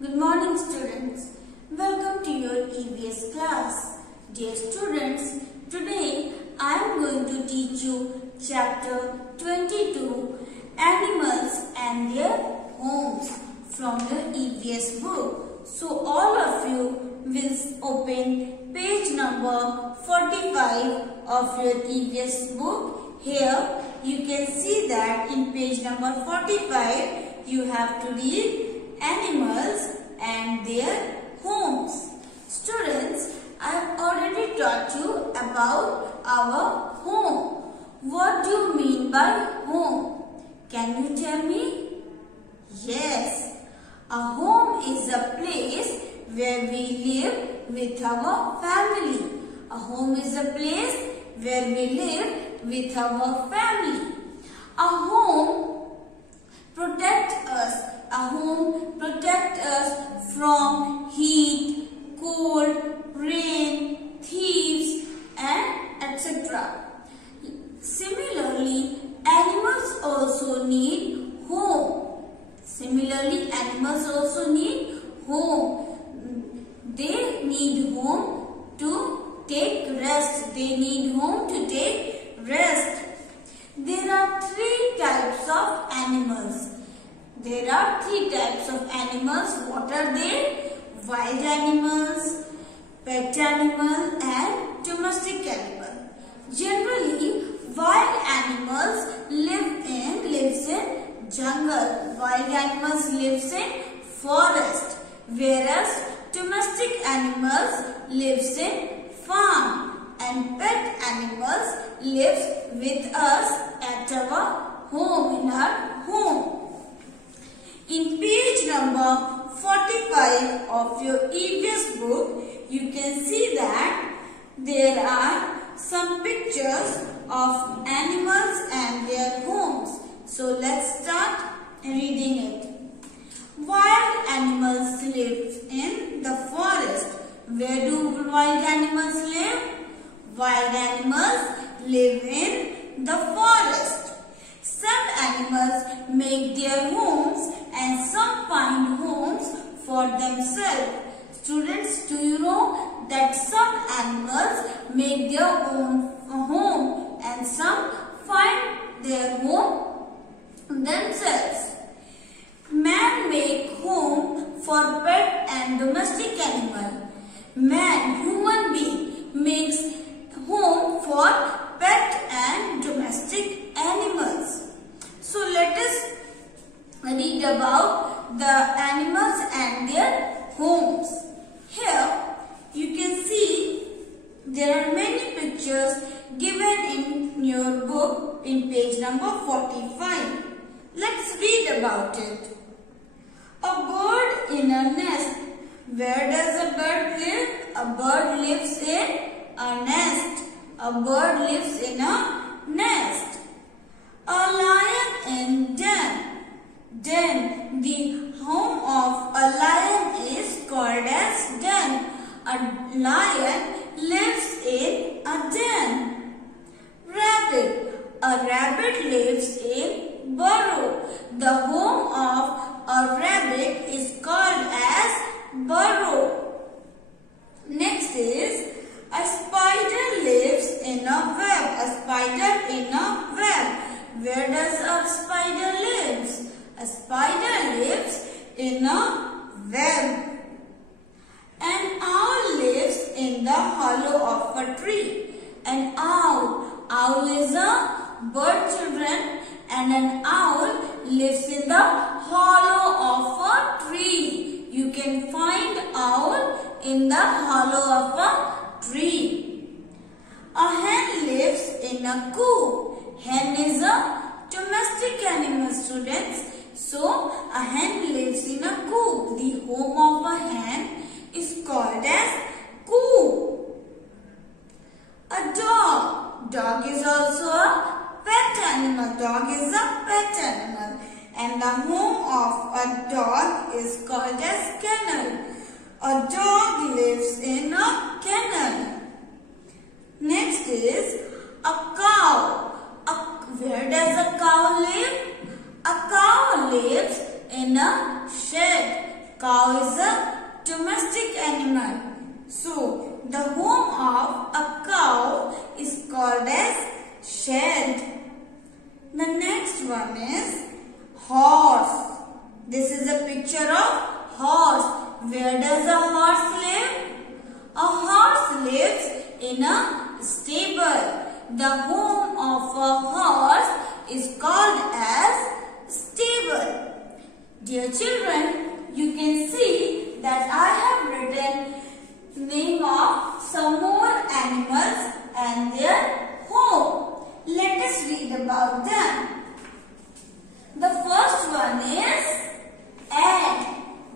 Good morning students. Welcome to your EVS class. Dear students, today I am going to teach you chapter 22 Animals and Their Homes from your EVS book. So all of you will open page number 45 of your EVS book. Here you can see that in page number 45 you have to read animals and their homes. Students, I have already taught you about our home. What do you mean by home? Can you tell me? Yes, a home is a place where we live with our family. A home is a place where we live with our family. A home protects us. A home protects us from heat, cold, rain, thieves and etc. Similarly, animals also need home. They need home to take rest. There are three types of animals. What are they? Wild animals, pet animal and domestic animal. Generally, wild animals lives in jungle. Wild animals lives in forest, whereas domestic animals lives in farm, and pet animals lives with us at our home, in our home. In page number 45 of your EVS book, you can see that there are some pictures of animals and their homes. So let's start reading it. Wild animals live in the forest. Where do wild animals live? Wild animals live in the forest. Some animals make their homes and some find homes for themselves. Students, do you know that some animals make their own home and some find their home themselves? Man make home for pet and domestic animal. Human being, makes home for pet and domestic animals. So let us read about the animals and their homes. Here you can see there are many pictures given in your book in page number 45. Let's read about it. A bird in a nest. Where does a bird live? A bird lives in a nest. A bird lives in a nest. A lion in den. Den. The home of a lion is called as den. A lion lives in a den. Rabbit. A rabbit lives in burrow. The home of a rabbit is called as burrow. Next is a spider lives in a web. A spider in a web. Where does a spider live? A spider lives in a web. An owl lives in the hollow of a tree. An owl. Owl is a bird, children, and an owl lives in the hollow of a tree. You can find owl in the hollow of a tree. A hen lives in a coop. Hen is a domestic animal, students. So, a hen lives in a coop. The home of a hen is called as coop. A dog. Dog is also a pet animal. And the home of a dog is called as kennel. A dog lives in a kennel. Next is a cow. Where does a cow live? A cow lives in a shed. Cow is a domestic animal. So, the home of a cow is called as shed. The next one is horse. This is a picture of horse. Where does a horse live? A horse lives in a stable. The home of a horse is called as stable. Dear children, you can see that I have written name of some more animals and their home. Let us read about them. The first one is ant.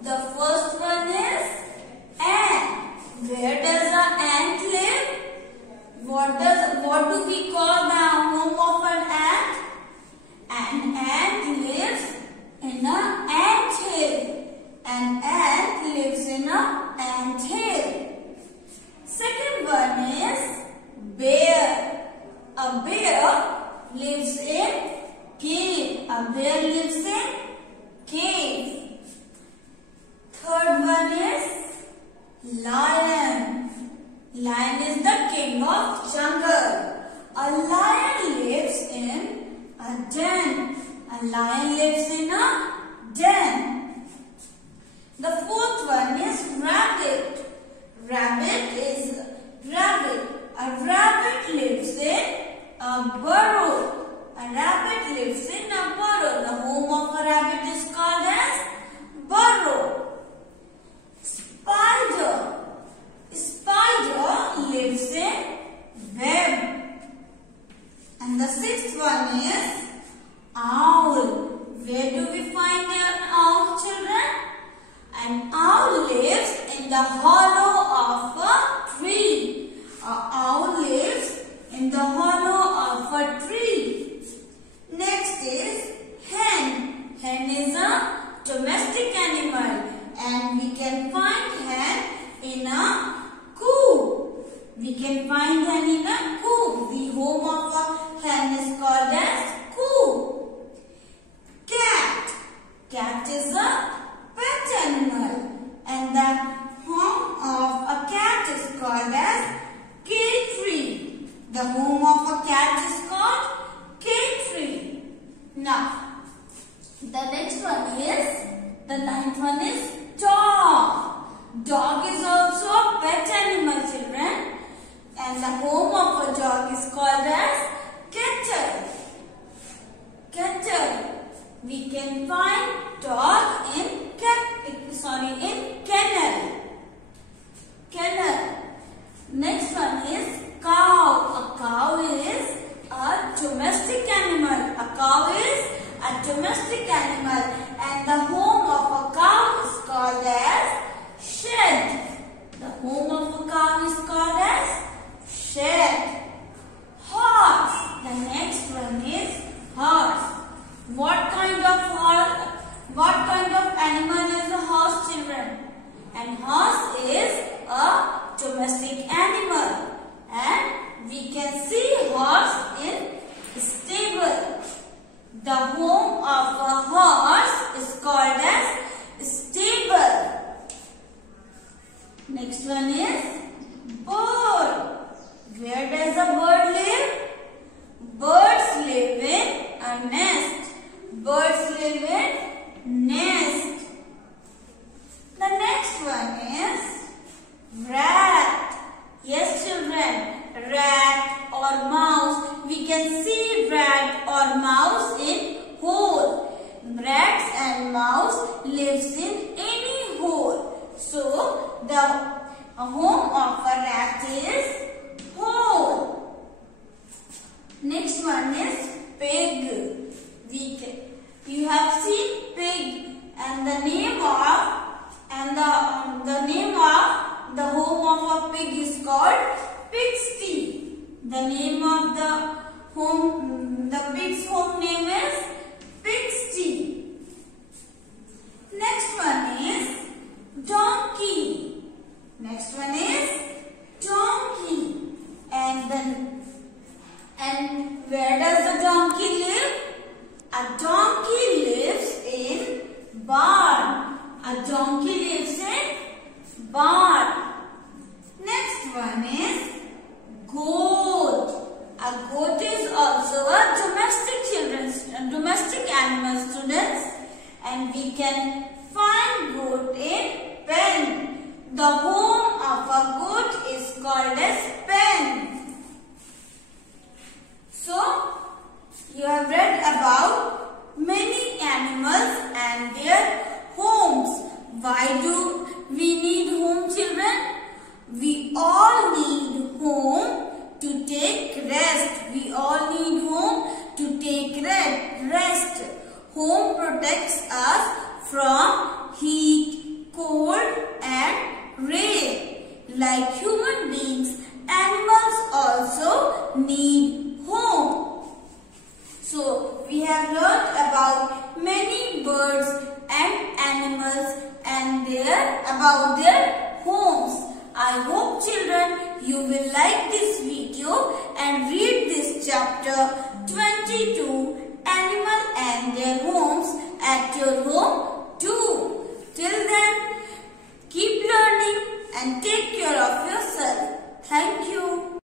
The first one is ant. Where does an ant live? What do we call the home of an ant? An ant lives in an ant hill. An ant lives in an ant hill. Second one is bear. A bear lives in cave. A bear lives in cave. Third one is lion. Lion is the king of jungle. A lion lives in a den. A lion lives in a den. The fourth one is rabbit. A rabbit lives in a burrow. A rabbit lives in a burrow. The home of a rabbit is called as burrow. Spider. Spider lives in web. And the sixth one is owl. Where do we find an owl, children? An owl lives in the hollow of a tree. An owl lives in the hollow of a tree. Next is hen. Hen is a domestic animal and we can find hen in a coop. We can find hen in a coop. The home of a hen is called as coop. Cat. Cat is a pet animal and the home of a cat is called as cage-free. The home of a cat is called cage-free. Now, the next one is, the ninth one is dog. Dog is also a pet animal, children, and the home of a dog is called as catcher. Catcher. We can find dog in kennel. Kennel. Next one is cow. A cow is a domestic animal. A cow is a domestic animal and the home of a cow is called as shed. The home of a cow is called as shed. Horse. The next one is horse. What kind of animal is a horse, children? And horse is a domestic animal and we can see horse in stable. The home of a horse is called as stable. Next one is bird. Where does a bird live? Birds live in a nest. Birds live in nest. The next one is rat. Yes, children, rat or mouse. We can see rat or mouse in hole. Rats and mouse lives in any hole. So, the home of a rat is hole. Next one is pig. You have seen pig and the name of the home of a pig is called pigsty. The name of the pig's home name is pigsty. Next one is donkey. Next one is donkey. And where does the donkey live? A donkey lives in barn. A donkey put in pen. The home of a goat is called as pen. So, you have read about many animals and their homes. Why do we need home, children? We all need home to take rest. We all need home to take rest. Home protects us from heat, cold and rain. Like human beings, animals also need home. So, we have learned about many birds and animals and about their homes. I hope, children, you will like this video and read this chapter 22, Animal and Their Homes, at your home